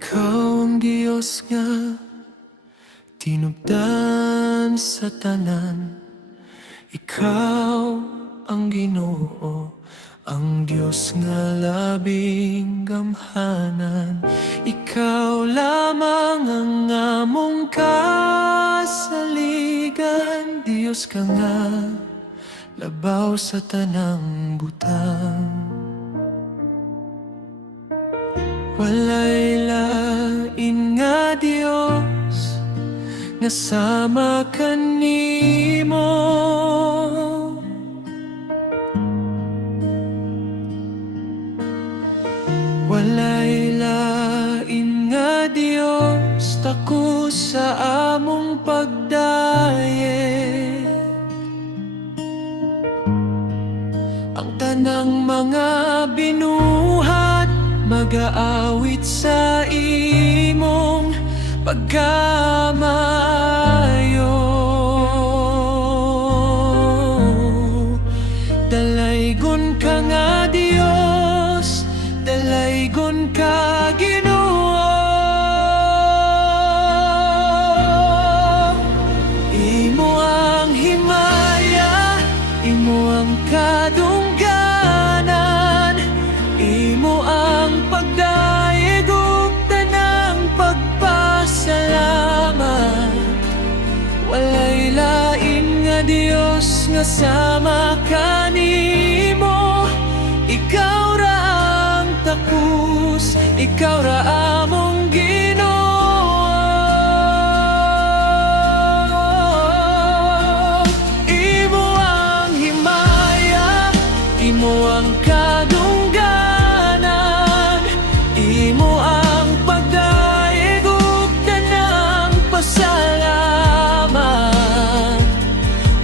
Ikaw ang Diyos nga, tinubdan sa tanan. Ikaw ang Ginoo, ang Diyos nga labing gamhanan. Ikaw lamang ang among kasaligan. Diyos ka nga, labaw sa tanang butang. Walay lain nga Dios nga sama kanimo. Walay lain nga Dios tako sa among pagdaye. Ang tanang mga binuhat mag-aawit sa imong pagkamayo. Dalaygon ka nga Dios, dalaygon ka Ginoo. Imo ang himaya, imo ang kadungganan, imo ang pagdaig ug tanang pagpasalamat. Walay lain nga Dios nga sama kanimo. Ikaw ra ang tapos, ikaw ra among Ginoo. Imo ang himaya, imo ang kadungganan, imo ang pagdaig ug tanang pasalamat.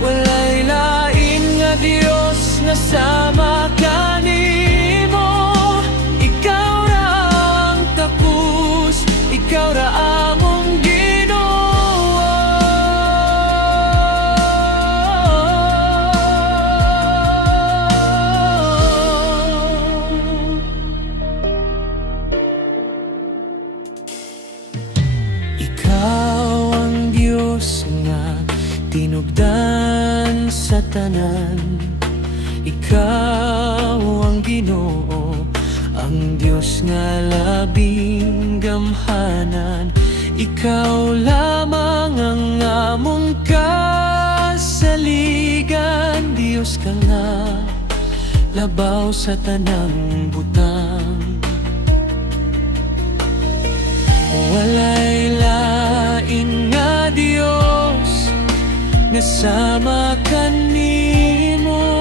Walay lain nga Dios nga sama kanimo. Ikaw ra ang tapos, ikaw ra among Ginoo. Ikaw ang Diyos nga tinubdan sa tanan. Ikaw ang Ginoo, ang Diyos nga labing gamhanan. Ikaw lamang ang among kasaligan. Diyos ka nga, labaw sa tanang butang. Walay lain nga Dios nga sama kanimo.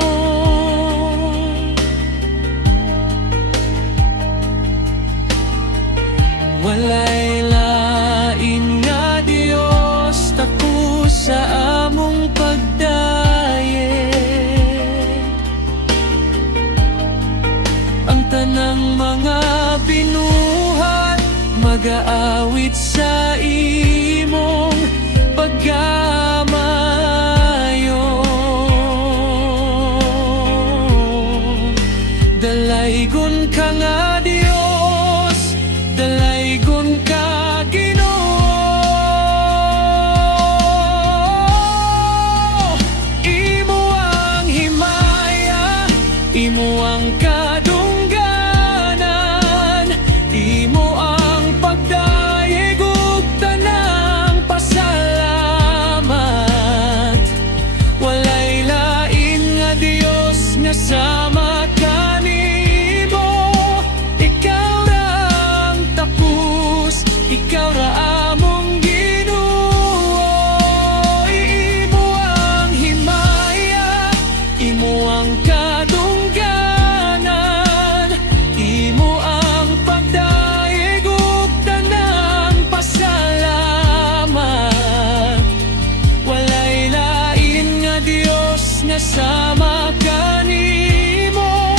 Walay lain nga Dios tako sa among pagdaye. Ang tanang mga binuhat mag-aawit sa imong pagkamayo. Dalaygon ka nga Dios, dalaygon ka Ginoo. Imo ang himaya, imo ang kadungganan, imo ang pagdaig ug tanang pasalamat. Walay lain nga Dios nga sama kanimo. Ikaw ra ang tapos, ikaw ra among Ginoo. Imo ang himaya, imo ang kadungganan, imo ang pagdaig ug tanang pasalamat. Walay lain nga Dios nga sama kanimo.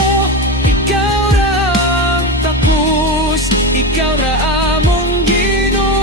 Ikaw ra ang tapos, ikaw ra among Ginoo.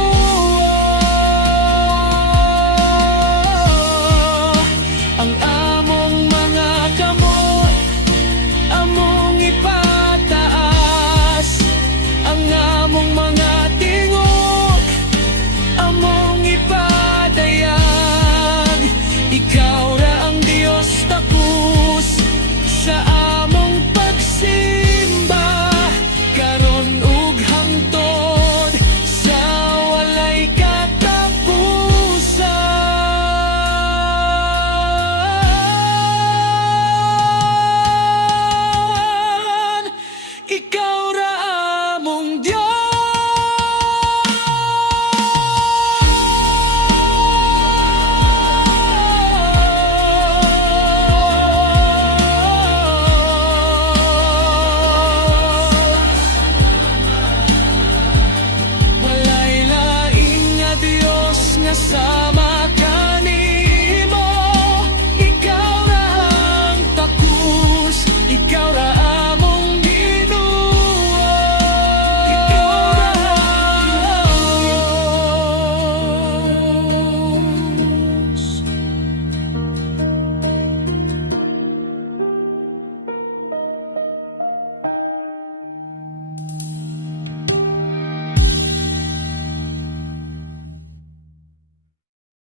nasama